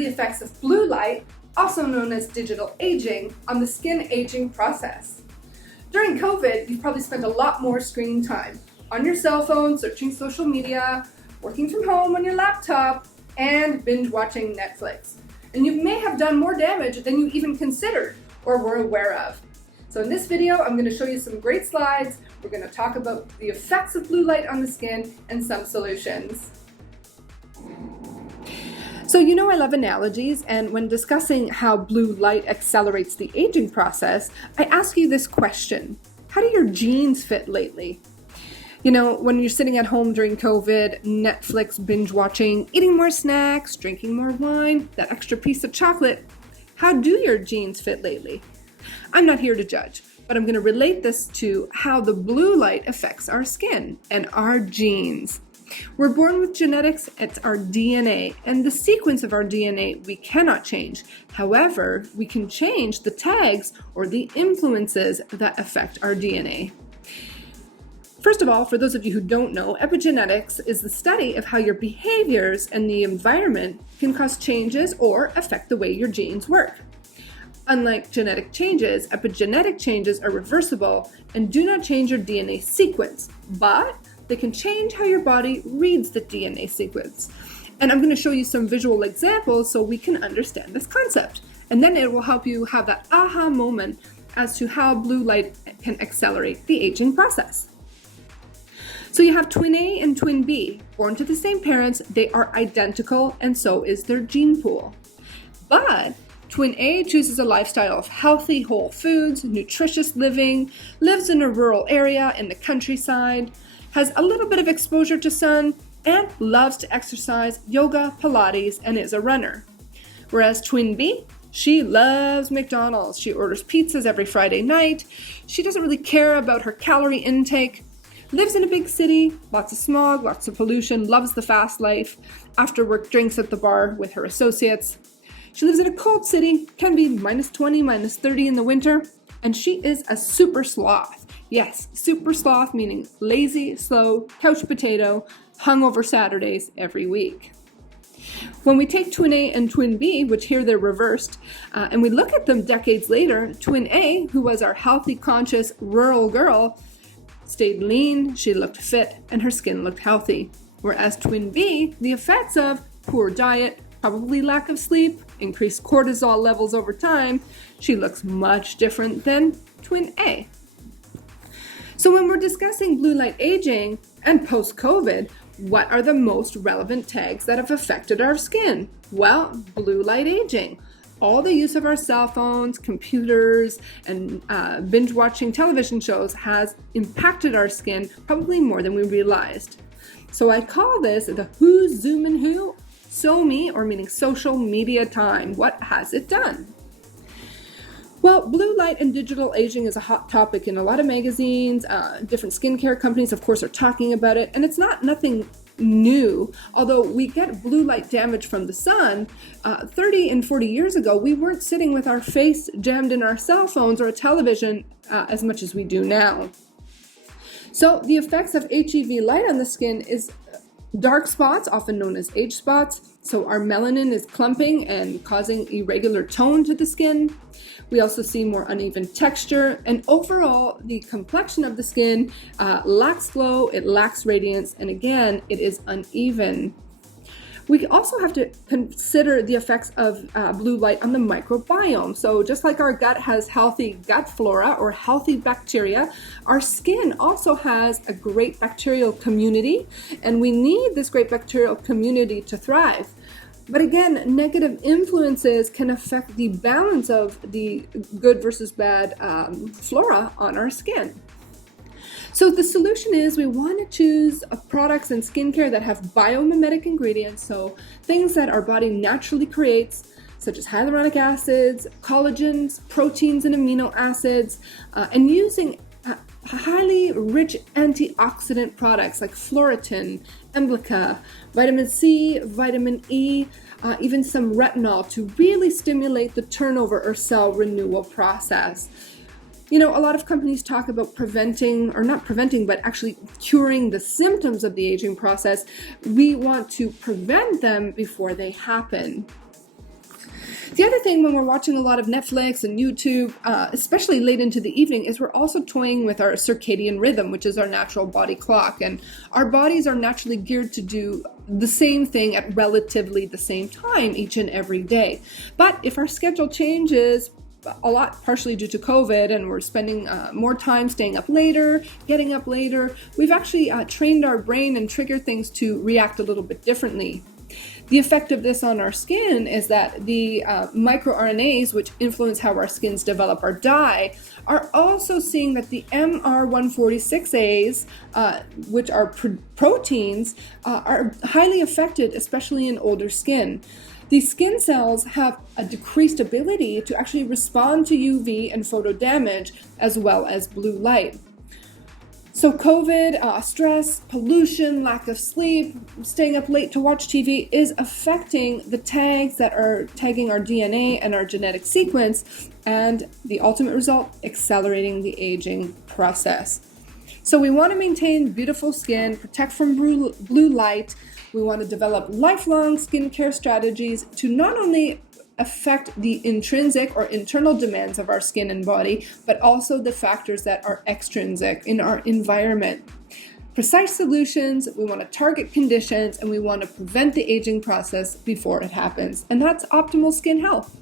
the effects of blue light, also known as digital aging, on the skin aging process. During COVID, you've probably spent a lot more screen time on your cell phone, searching social media, working from home on your laptop, and binge watching Netflix. And you may have done more damage than you even considered or were aware of. So in this video, I'm going to show you some great slides. We're going to talk about the effects of blue light on the skin and some solutions. So you know I love analogies, and when discussing how blue light accelerates the aging process, I ask you this question: how do your jeans fit lately? You know, when you're sitting at home during COVID, Netflix binge watching, eating more snacks, drinking more wine, that extra piece of chocolate, how do your jeans fit lately? I'm not here to judge, but I'm going to relate this to how the blue light affects our skin and our genes. We're born with genetics, it's our DNA, and the sequence of our DNA we cannot change. However, we can change the tags or the influences that affect our DNA. First of all, for those of you who don't know, epigenetics is the study of how your behaviors and the environment can cause changes or affect the way your genes work. Unlike genetic changes, epigenetic changes are reversible and do not change your DNA sequence, but they can change how your body reads the DNA sequence. And I'm going to show you some visual examples so we can understand this concept. And then it will help you have that aha moment as to how blue light can accelerate the aging process. So you have twin A and twin B. Born to the same parents, they are identical, and so is their gene pool. But twin A chooses a lifestyle of healthy, whole foods, nutritious living, lives in a rural area in the countryside, has a little bit of exposure to sun, and loves to exercise, yoga, Pilates, and is a runner. Whereas twin B, she loves McDonald's. She orders pizzas every Friday night. She doesn't really care about her calorie intake, lives in a big city, lots of smog, lots of pollution, loves the fast life, after work drinks at the bar with her associates. She lives in a cold city, can be -20, -30 in the winter, and she is a super sloth. Yes, super sloth meaning lazy, slow, couch potato, hungover Saturdays every week. When we take twin A and twin B, which here they're reversed, and we look at them decades later, twin A, who was our healthy, conscious, rural girl, stayed lean, she looked fit, and her skin looked healthy. Whereas twin B, the effects of poor diet, probably lack of sleep, increased cortisol levels over time, she looks much different than twin A. So when we're discussing blue light aging and post-COVID, what are the most relevant tags that have affected our skin? Well, blue light aging. All the use of our cell phones, computers, and binge watching television shows has impacted our skin probably more than we realized. So I call this the who's zooming who, so me, or meaning social media time. What has it done? Well, blue light and digital aging is a hot topic in a lot of magazines. Different skincare companies, of course, are talking about it, and it's nothing new. Although we get blue light damage from the sun, 30 and 40 years ago, we weren't sitting with our face jammed in our cell phones or a television as much as we do now. So the effects of HEV light on the skin is dark spots, often known as age spots. So our melanin is clumping and causing irregular tone to the skin. We also see more uneven texture, and overall, the complexion of the skin lacks glow, it lacks radiance, and again, it is uneven. We also have to consider the effects of blue light on the microbiome. So just like our gut has healthy gut flora or healthy bacteria, our skin also has a great bacterial community, and we need this great bacterial community to thrive. But again, negative influences can affect the balance of the good versus bad flora on our skin. So the solution is we want to choose products and skincare that have biomimetic ingredients, so things that our body naturally creates, such as hyaluronic acids, collagens, proteins, and amino acids, and using highly rich antioxidant products like Floritin, Emblica, vitamin C, vitamin E, even some retinol to really stimulate the turnover or cell renewal process. You know, a lot of companies talk about preventing, or not preventing, but actually curing the symptoms of the aging process. We want to prevent them before they happen. The other thing when we're watching a lot of Netflix and YouTube, especially late into the evening, is we're also toying with our circadian rhythm, which is our natural body clock. And our bodies are naturally geared to do the same thing at relatively the same time each and every day. But if our schedule changes a lot, partially due to COVID, and we're spending more time staying up later, getting up later, we've actually trained our brain and triggered things to react a little bit differently. The effect of this on our skin is that the microRNAs, which influence how our skins develop or die, are also seeing that the MR146As, which are proteins, are highly affected, especially in older skin. These skin cells have a decreased ability to actually respond to UV and photodamage, as well as blue light. So COVID, stress, pollution, lack of sleep, staying up late to watch TV is affecting the tags that are tagging our DNA and our genetic sequence, and the ultimate result, accelerating the aging process. So we want to maintain beautiful skin, protect from blue light. We want to develop lifelong skincare strategies to not only affect the intrinsic or internal demands of our skin and body, but also the factors that are extrinsic in our environment. Precise solutions, we want to target conditions, and we want to prevent the aging process before it happens. And that's optimal skin health.